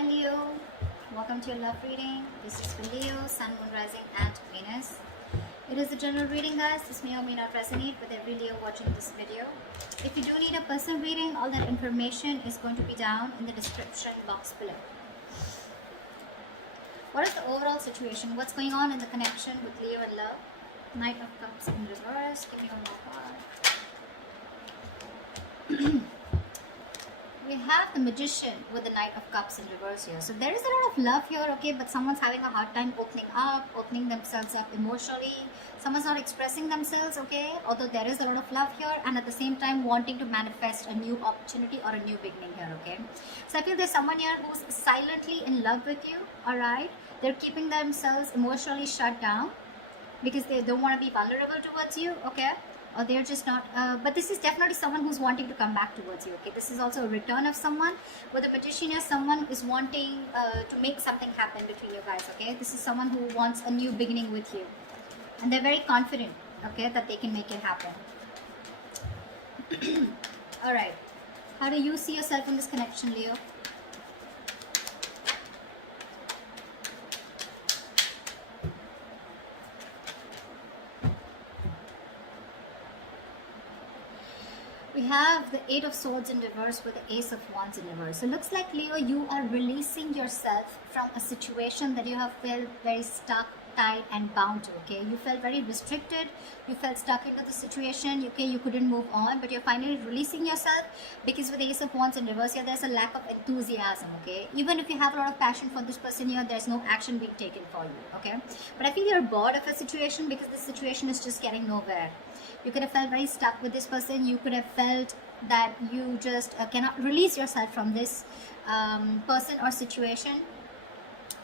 Hi Leo, welcome to your love reading. This is for Leo, Sun, Moon, Rising, and Venus. It is a general reading, guys. This may or may not resonate with every Leo watching this video. If you do need a personal reading, all that information is going to be down in the description box below. What is the overall situation? What's going on in the connection with Leo and love? Knight of Cups in reverse. Give me one more card. We have the Magician with the Knight of Cups in reverse here. So there is a lot of love here, okay, but someone's having a hard time opening themselves up emotionally. Someone's not expressing themselves, okay, although there is a lot of love here, and at the same time wanting to manifest a new opportunity or a new beginning here, okay. So I feel there's someone here who's silently in love with you, all right. They're keeping themselves emotionally shut down because they don't want to be vulnerable towards you, okay. Or they're just not, but this is definitely someone who's wanting to come back towards you, okay. This is also a return of someone. With the Magician here, someone is wanting to make something happen between you guys, okay. This is someone who wants a new beginning with you, and they're very confident, okay, that they can make it happen. All right, how do you see yourself in this connection, Leo? We have the Eight of Swords in reverse with the Ace of Wands in reverse. So it looks like, Leo, you are releasing yourself from a situation that you have felt very stuck, tied and bound to, okay. You felt very restricted, you felt stuck into the situation, okay, you couldn't move on, but you're finally releasing yourself because with the Ace of Wands in reverse here, there's a lack of enthusiasm, okay. Even if you have a lot of passion for this person here, there's no action being taken for you, okay. But I feel you're bored of a situation because this situation is just getting nowhere. You could have felt very stuck with this person. You could have felt that you just cannot release yourself from this person or situation.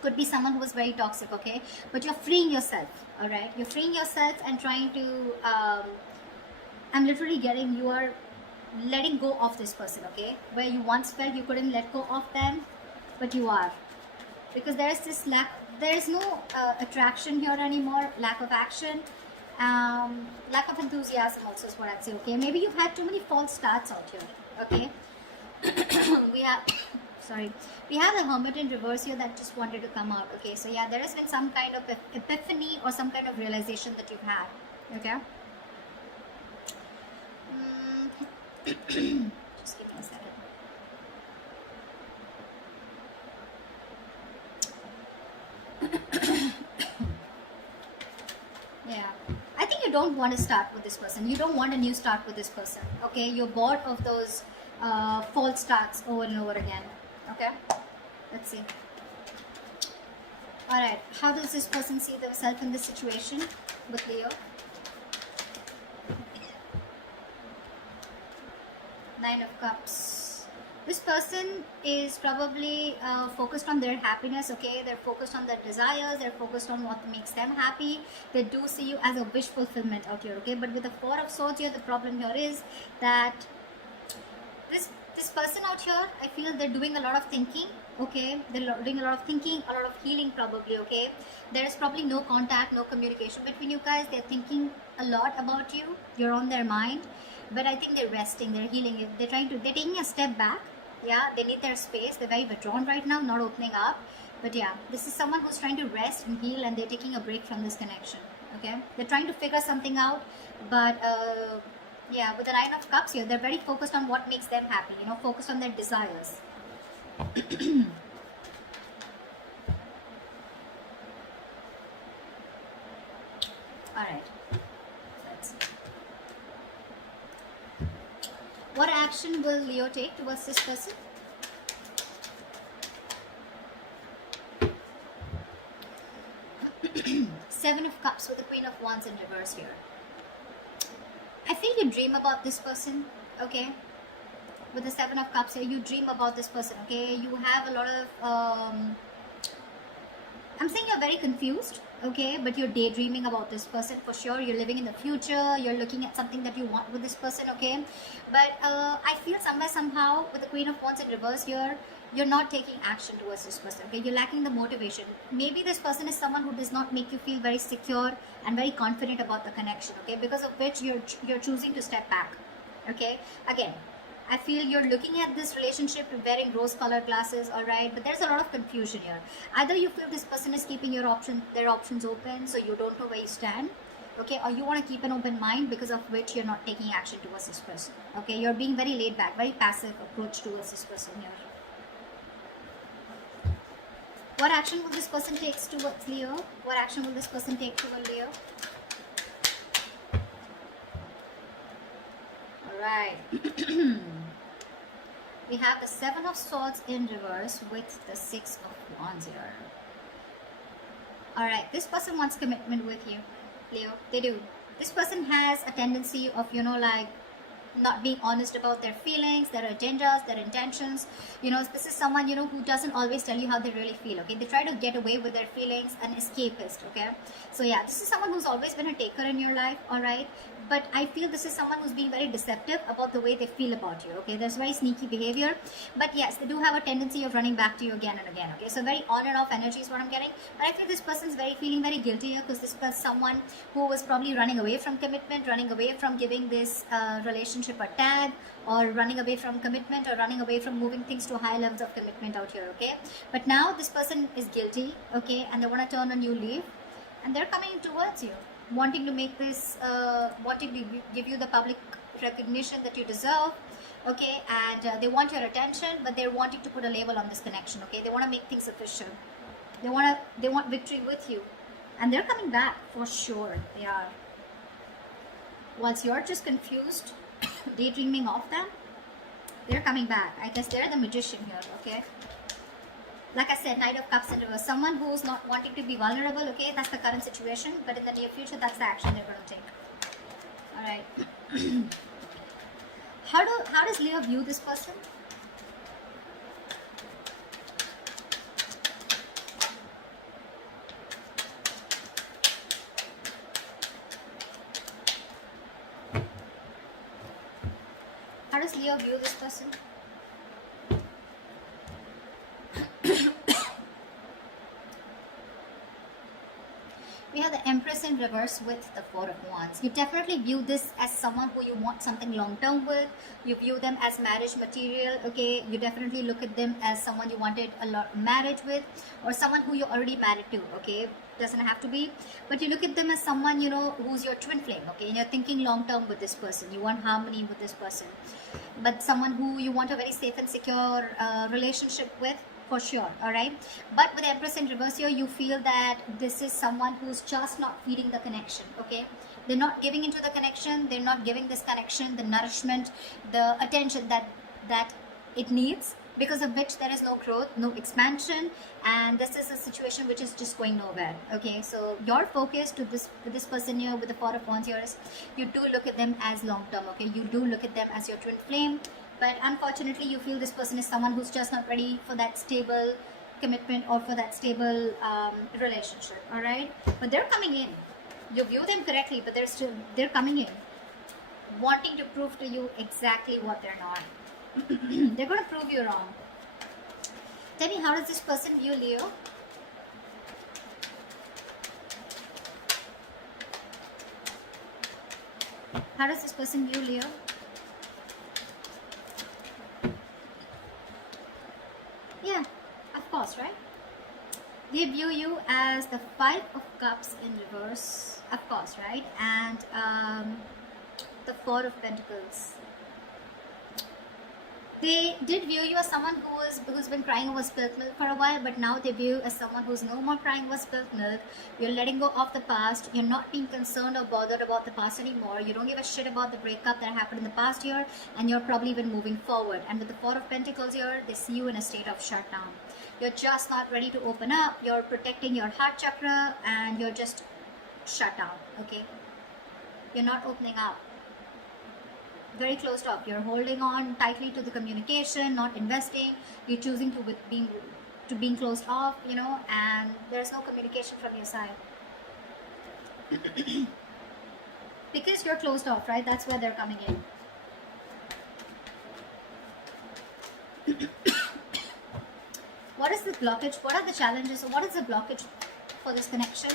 Could be someone who was very toxic, okay, but you're freeing yourself, all right. You're freeing yourself and trying to I'm literally getting, you are letting go of this person, okay, where you once felt you couldn't let go of them, but you are, because there is this there is no attraction here anymore, lack of action, lack of enthusiasm also is what I'd say, okay. Maybe you've had too many false starts out here, okay. we have a Hermit in reverse here that just wanted to come out, okay. So yeah, there has been some kind of epiphany or some kind of realization that you've had, okay. Just give me a second. Yeah, I think you don't want to start with this person. You don't want a new start with this person, okay. You're bored of those false starts over and over again, okay. Let's see. All right, how does this person see themselves in this situation with Leo? Nine of Cups. This person is probably focused on their happiness, okay. They're focused on their desires, they're focused on what makes them happy. They do see you as a wish fulfillment out here, okay. But with the Four of Swords here, the problem here is that this person out here, I feel they're doing a lot of thinking, okay. They're doing a lot of thinking, a lot of healing probably, okay. There is probably no contact, no communication between you guys. They're thinking a lot about you, you're on their mind, but I think they're resting, they're healing. They're taking a step back, yeah. They need their space, they're very withdrawn right now, not opening up. But yeah, this is someone who's trying to rest and heal, and they're taking a break from this connection, okay. They're trying to figure something out, but yeah, with the Nine of Cups here, they're very focused on what makes them happy, you know, focused on their desires. All right, let's see. What action will Leo take towards this person? Seven of Cups with the Queen of Wands in reverse here. I feel you dream about this person, okay. With the Seven of Cups here, you dream about this person, okay. You have a lot of I'm saying you're very confused, okay, but you're daydreaming about this person for sure. You're living in the future, you're looking at something that you want with this person, okay. But I feel somehow with the Queen of Wands in reverse here, you're not taking action towards this person, okay. You're lacking the motivation. Maybe this person is someone who does not make you feel very secure and very confident about the connection, okay, because of which you're choosing to step back, okay. Again, I feel you're looking at this relationship wearing rose-colored glasses, all right? But there's a lot of confusion here. Either you feel this person is keeping their options open, so you don't know where you stand, okay? Or you want to keep an open mind, because of which you're not taking action towards this person, okay? You're being very laid back, very passive approach towards this person here. What action will this person take towards Leo? What action will this person take towards Leo? Alright. We have the Seven of Swords in reverse with the Six of Wands here. Alright, this person wants commitment with you, Leo. They do. This person has a tendency of, like, not being honest about their feelings, their agendas, their intentions. This is someone, who doesn't always tell you how they really feel, okay? They try to get away with their feelings, an escapist, okay? So yeah, this is someone who's always been a taker in your life, all right? But I feel this is someone who's being very deceptive about the way they feel about you, okay? There's very sneaky behavior, but yes, they do have a tendency of running back to you again and again, okay? So very on and off energy is what I'm getting. But I feel this person's feeling very guilty here, because this was someone who was probably running away from commitment, running away from giving this relationship a tag, or running away from commitment, or running away from moving things to high levels of commitment out here, okay? But now this person is guilty, okay? And they want to turn a new leaf, and they're coming towards you, wanting to make this, wanting to give you the public recognition that you deserve, okay? And they want your attention, but they're wanting to put a label on this connection, okay? They want to make things official. They want victory with you, and they're coming back for sure. They are. Once you're just confused, daydreaming of them, they're coming back. I guess they're the magician here, okay? Like I said, Knight of Cups in reverse. Someone who's not wanting to be vulnerable, okay? That's the current situation. But in the near future, that's the action they're going to take. Alright. How does Leo view this person? How does Leo view this person? We have the Empress in reverse with the Four of Wands. You definitely view this as someone who you want something long-term with. You view them as marriage material, okay? You definitely look at them as someone you wanted a marriage with, or someone who you're already married to, okay? Doesn't have to be. But you look at them as someone, who's your twin flame, okay? And you're thinking long-term with this person. You want harmony with this person. But someone who you want a very safe and secure relationship with, for sure, all right? But with Empress in reverse here, you feel that this is someone who's just not feeding the connection, okay? They're not giving into the connection. They're not giving this connection the nourishment, the attention that it needs, because of which there is no growth, no expansion, and this is a situation which is just going nowhere, okay? So your focus to this person here with the Four of Wands here is, you do look at them as long-term, okay? You do look at them as your twin flame. But unfortunately, you feel this person is someone who's just not ready for that stable commitment, or for that stable relationship, all right? But they're coming in. You view them correctly, but they're coming in, wanting to prove to you exactly what they're not. They're going to prove you wrong. Tell me, how does this person view Leo? How does this person view Leo? Yeah, of course, right? They view you as the Five of Cups in reverse, of course, right? And the Four of Pentacles. They did view you as someone who's been crying over spilt milk for a while, but now they view you as someone who's no more crying over spilt milk. You're letting go of the past. You're not being concerned or bothered about the past anymore. You don't give a shit about the breakup that happened in the past year, and you're probably even moving forward. And with the Four of Pentacles here, they see you in a state of shutdown. You're just not ready to open up. You're protecting your heart chakra, and you're just shut down, okay? You're not opening up. Very closed off. You're holding on tightly to the communication, not investing. You're choosing to being closed off, and there's no communication from your side. Because you're closed off, right? That's where they're coming in. What is the blockage? What are the challenges? What is the blockage for this connection?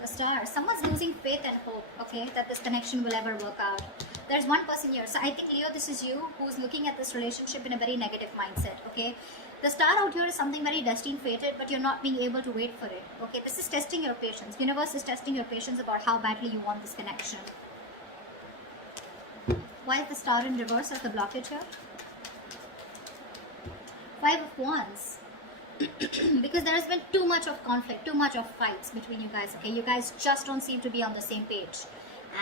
The Star. Someone's losing faith and hope, okay, that this connection will ever work out. There's one person here. So I think, Leo, this is you who's looking at this relationship in a very negative mindset, okay? The star out here is something very destined, fated, but you're not being able to wait for it, okay? This is testing your patience. Universe is testing your patience about how badly you want this connection. Why is the star in reverse as the blockage here? 5 of Wands. Because there has been too much of conflict, too much of fights between you guys, okay? You guys just don't seem to be on the same page.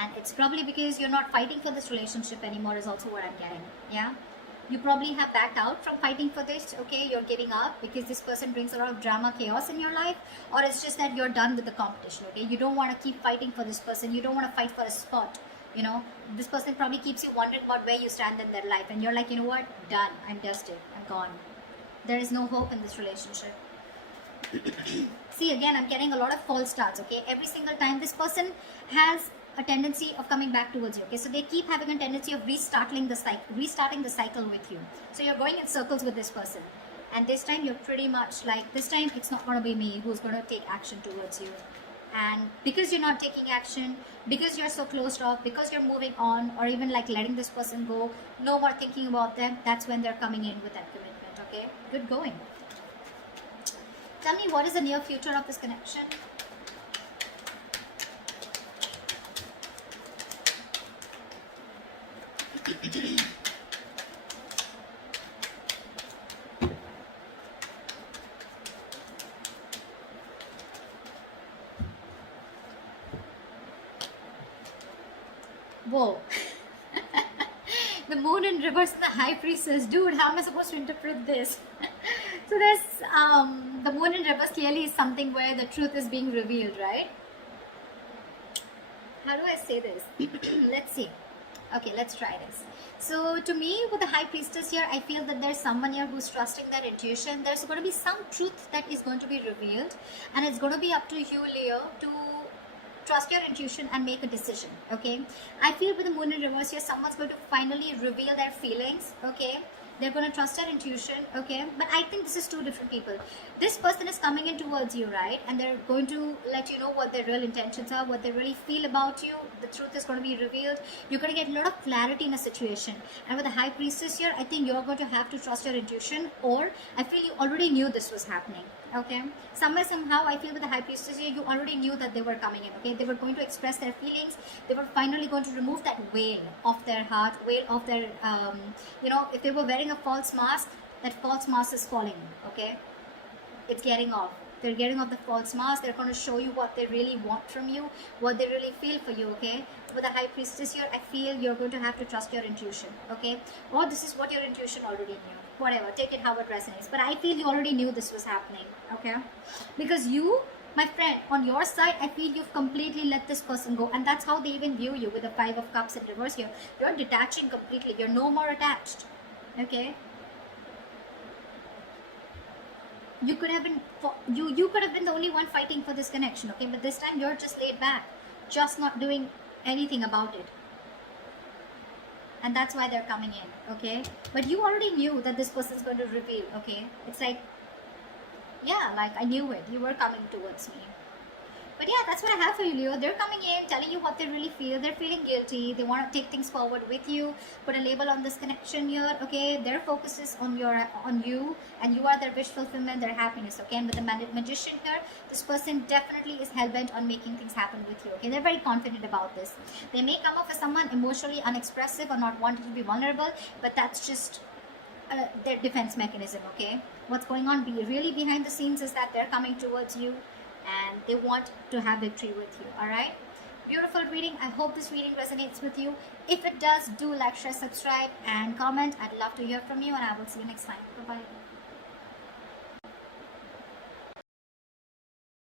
And it's probably because you're not fighting for this relationship anymore is also what I'm getting, yeah? You probably have backed out from fighting for this, okay? You're giving up because this person brings a lot of drama, chaos in your life. Or it's just that you're done with the competition, okay? You don't want to keep fighting for this person. You don't want to fight for a spot, you know? This person probably keeps you wondering about where you stand in their life. And you're like, you know what? Done. I'm dusted. I'm gone. There is no hope in this relationship. See, again, I'm getting a lot of false starts, okay? Every single time this person has a tendency of coming back towards you, okay? So they keep having a tendency of restarting the cycle with you. So you're going in circles with this person. And this time you're pretty much like, this time it's not going to be me who's going to take action towards you. And because you're not taking action, because you're so closed off, because you're moving on, or even like letting this person go, no more thinking about them, that's when they're coming in with that commitment. Okay, good going. Tell me, what is the near future of this connection? Whoa. The moon in reverse and the high priestess. Dude, how am I supposed to interpret this? So there's the moon in reverse clearly is something where the truth is being revealed, right? How do I say this? Let's see. Okay, let's try this. So to me, with the high priestess here, I feel that there's someone here who's trusting their intuition. There's going to be some truth that is going to be revealed, and it's going to be up to you, Leo, to trust your intuition and make a decision, okay? I feel with the moon in reverse here, someone's going to finally reveal their feelings, okay? They're going to trust their intuition, okay? But I think this is two different people. This person is coming in towards you, right? And they're going to let you know what their real intentions are, what they really feel about you. The truth is going to be revealed. You're going to get a lot of clarity in a situation. And with the high priestess here, I think you're going to have to trust your intuition, or I feel you already knew this was happening. Okay, somewhere somehow I feel with the high priestess here, you already knew that they were coming in. Okay, they were going to express their feelings. They were finally going to remove that veil of their heart, veil of their you know, if they were wearing a false mask, that false mask is falling. Okay, it's getting off. They're getting off the false mask. They're going to show you what they really want from you, what they really feel for you, okay? With the high priestess here, I feel you're going to have to trust your intuition, okay? Or this is what your intuition already knew. Whatever, take it how it resonates. But I feel you already knew this was happening, okay? Because you, my friend, on your side, I feel you've completely let this person go. And that's how they even view you with the 5 of Cups in reverse here. You're detaching completely. You're no more attached, okay? You could have been you could have been the only one fighting for this connection, okay? But this time you're just laid back, just not doing anything about it. And that's why they're coming in, okay? But you already knew that this person's going to reveal, okay? It's like, yeah, like I knew it. You were coming towards me. But yeah, that's what I have for you, Leo. They're coming in, telling you what they really feel. They're feeling guilty. They want to take things forward with you. Put a label on this connection here, okay? Their focus is on you, and you are their wish fulfillment, their happiness, okay? And with the magician here, this person definitely is hell-bent on making things happen with you, okay? They're very confident about this. They may come off as someone emotionally unexpressive or not wanting to be vulnerable, but that's just their defense mechanism, okay? What's going on really behind the scenes is that they're coming towards you, and they want to have victory with you. All right, beautiful reading. I hope this reading resonates with you. If it does, do like, share, subscribe, and comment. I'd love to hear from you, and I will see you next time. Bye bye.